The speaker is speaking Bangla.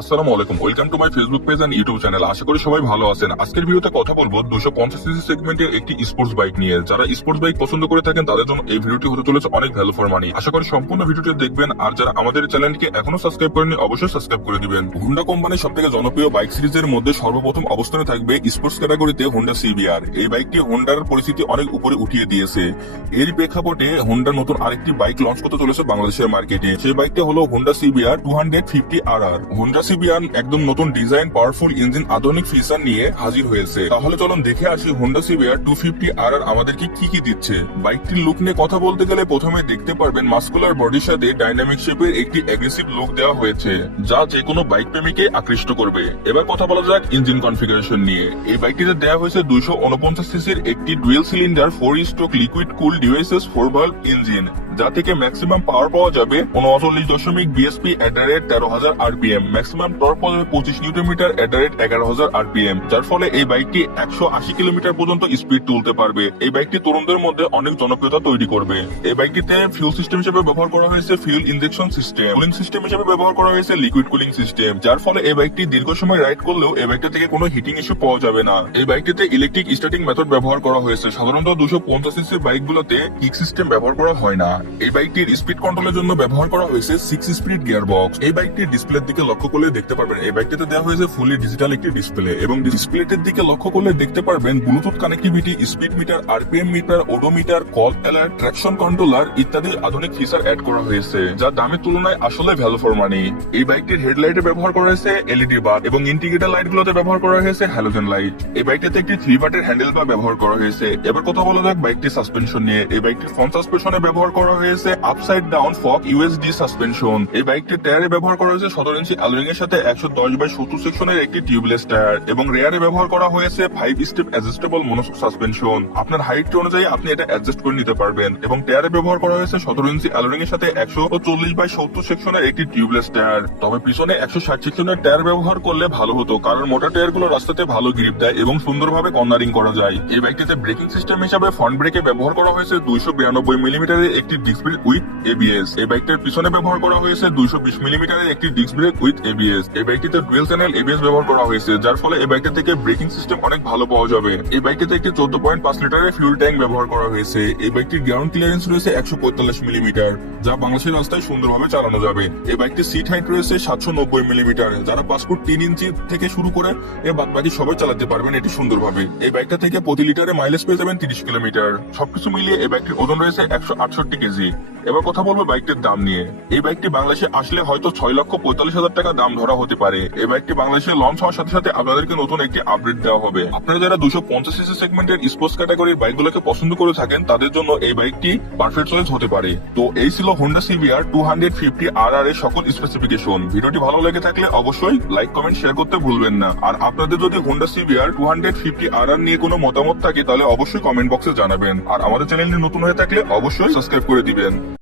আসসালামু আলাইকুম, welcome to my Facebook page and YouTube channel. আশা করি সবাই ভালো আছেন। আজকের ভিডিওতে কথা বলবো 250 সিসি সেগমেন্টের একটি স্পোর্টস বাইক নিয়ে। যারা স্পোর্টস বাইক পছন্দ করে থাকেন তাদের জন্য এই ভিডিওটি হতে চলেছে অনেক ভ্যালু ফর মানি। আশা করি সম্পূর্ণ ভিডিওটি দেখবেন, আর যারা আমাদের চ্যানেলটিকে এখনো সাবস্ক্রাইব করেননি অবশ্যই সাবস্ক্রাইব করে দিবেন। হোন্ডা কোম্পানির সবথেকে জনপ্রিয় বাইক সিরিজের মধ্যে সর্বপ্রথম অবস্থানে থাকবে স্পোর্টস ক্যাটাগরিতে হোন্ডা সিবিআর। এই বাইকটি হোন্ডার পরিস্থিতি অনেক উপরে উঠিয়ে দিয়েছে। এর প্রেক্ষাপটে হোন্ডা নতুন আরেকটি বাইক লঞ্চ করতে চলেছে বাংলাদেশের মার্কেটে। সেই বাইকটি হলো Honda CBR 250RR। Honda CBR একদম নতুন ডিজাইন, পাওয়ারফুল ইঞ্জিন, আধুনিক ফিচার নিয়ে হাজির হয়েছে। তাহলে চলুন দেখে আসি হোন্ডা সিবিআর 250RR আমাদেরকে কি কি দিচ্ছে। বাইকটির লুক নিয়ে কথা বলতে গেলে প্রথমে দেখতে পারবেন মাস্কুলার বডির সাথে ডাইনামিক শেপের একটি অ্যাগ্রেসিভ লুক দেওয়া হয়েছে, যা যে কোনো বাইক প্রেমীকে আকৃষ্ট করবে। এবার কথা বলা যাক ইঞ্জিন কনফিগারেশন নিয়ে। এই বাইকটিতে দেওয়া হয়েছে 249 সিসির একটি ডুয়েল সিলিন্ডার 4 স্ট্রোক লিকুইড কুল ডিভাইসেস 4 ভালভ ইঞ্জিন, যা থেকে ম্যাক্সিমাম পাওয়ার পাওয়া যাবে 39.0 বিএসপি @13,000 আরপিএম, ম্যাক্সিমাম টর্ক পাওয়া যাবে 25 নিউটন মিটার @11,000 আরপিএম, যার ফলে এই বাইকটি 180 কিলোমিটার পর্যন্ত স্পিড তুলতে পারবে। এই বাইকটি তরুণদের মধ্যে অনেক জনপ্রিয়তা তৈরি করবে। এই বাইকটিতে ফিউল সিস্টেম হিসেবে ব্যবহার করা হয়েছে fuel injection system. Cooling system হিসেবে ব্যবহার করা হয়েছে লিকুইড কুলিং সিস্টেম, যার ফলে এই বাইকটি দীর্ঘ সময় রাইড করলেও এই বাইকটি থেকে কোনো হিটিং ইস্যু পাওয়া যাবে না। এই বাইকটিতে ইলেকট্রিক স্টার্টিং মেথড ব্যবহার করা হয়েছে। সাধারণত 250 সিসির বাইকগুলোতে কিক সিস্টেম ব্যবহার করা হয় না। এই বাইকটির স্পিড কন্ট্রোলের জন্য ব্যবহার করা হয়েছে 6 স্পিড গিয়ার বক্স। এই বাইকটির ডিসপ্লের দিকে লক্ষ্য করলে দেখতে পারবেন এই বাইকটিতে দেওয়া হয়েছে ফুলি ডিজিটাল একটি ডিসপ্লে, এবং ডিসপ্লেটির দিকে লক্ষ্য করলে দেখতে পারবেন Bluetooth connectivity, speed metre, RPM meter, odometer, call alert, traction controller ইত্যাদি আধুনিক ফিচার অ্যাড করা হয়েছে, যা দামের তুলনায় আসলে ভ্যালু ফর মানি। এই বাইকটির হেডলাইটে ব্যবহার করা হয়েছে এলইডি বার, এবং ইন্ডিকেটর লাইট গুলোতে ব্যবহার করা হয়েছে হ্যালোজেন লাইট। এই বাইকটিতে একটি 3 বাটের হ্যান্ডেল বার ব্যবহার করা হয়েছে। এবার কথা বলা যাক বাইকটির সাসপেনশন নিয়ে। এই বাইকটির ফ্রন্ট সাসপেনশনে ব্যবহার করা হয়েছে আপসাইড ডাউন ফক ইউএসডি সাসপেনশন। এই বাইকটির টায়ারে ব্যবহার করা হয়েছে 17 ইঞ্চি অ্যালুইং এর সাথে 110/70 সেকশনের একটি টিউবলেস টায়ার, এবং রেয়ারে ব্যবহার করা হয়েছে 5 স্টেপ অ্যাডজাস্টেবল মনোশক সাসপেনশন। আপনার হাইট অনুযায়ী আপনি এটা অ্যাডজাস্ট করে নিতে পারবেন। এবং টায়ারে ব্যবহার করা হয়েছে 17 ইঞ্চি অ্যালুইং এর সাথে 140/70 সেকশনের একটি টিউবলেস টায়ার। তবে পিছনে 160 সেকশনের টায়ার ব্যবহার করলে ভালো হতো, কারণ মোটা টায়ার গুলো রাস্তাতে ভালো গ্রিপ দেয় এবং সুন্দরভাবে কর্নারিং করা যায়। এই বাইকটিতে ব্রেকিং সিস্টেম হিসাবে ফ্রন্ট ব্রেকে ব্যবহার করা হয়েছে 292 মিলিমিটারের একটি ডিস্ক ব্রেক উইথ এবিএস। এই বাইকটির পিছনে ব্যবহার করা হয়েছে 220 মিলিমিটারের একটি ডিস্ক ব্রেক উইথ এবিএস। এই বাইকটিতে ডুয়েল চ্যানেল এবিএস ব্যবহার করা হয়েছে, যার ফলে এই বাইকটি থেকে ব্রেকিং সিস্টেম অনেক ভালো পাওয়া যাবে। এই বাইকটিতে একটি 14.5 লিটারের ফিউল ট্যাঙ্ক ব্যবহার করা হয়েছে। এই বাইকটির গ্রাউন্ড ক্লিয়ারেন্স রয়েছে 145 মিলিমিটার, যা বাংলাদেশের রাস্তায় সুন্দরভাবে চালানো যাবে। এই বাইকটির সিট হাইট রয়েছে 790 মিলিমিটার, যারা 5 ফুট 3 ইঞ্চি থেকে শুরু করে বাদ বাকি সবাই চালাতে পারবেন এটি সুন্দরভাবে। এই বাইকটা থেকে প্রতি লিটারে মাইলেজ পেয়ে যাবেন 30 কিলোমিটার। সবকিছু মিলিয়ে এই বাইকটির ওজন রয়েছে 168 কেজি। এবার কথা বলবো বাইকটির দাম নিয়ে। এই বাইকটি বাংলাদেশে আসলে হয়তো 6,45,000 টাকা দাম ধরা হতে পারে। এই বাইকটি বাংলাদেশে লঞ্চ হওয়ার সাথে সাথে আপনাদেরকে নতুন একটি আপডেট দেওয়া হবে। আপনারা যারা 250 সিসি সেগমেন্টের স্পোর্টস ক্যাটাগরির বাইকগুলোকে পছন্দ করে থাকেন তাদের জন্য এই বাইকটি পারফেক্ট চয়েস হতে পারে। তো এই ছিল হোন্ডা সিবিআর 250RR এর সকল স্পেসিফিকেশন। ভিডিওটি ভালো লেগে থাকলে অবশ্যই লাইক, কমেন্ট, শেয়ার করতে ভুলবেন না। আর আপনাদের যদি হোন্ডা সিবিআর 250RR নিয়ে কোনো মতামত থাকে তাহলে অবশ্যই কমেন্ট বক্সে জানাবেন। আর আমাদের চ্যানেলটি নতুন হয়ে থাকলে অবশ্যই সাবস্ক্রাইব করে দিবেন।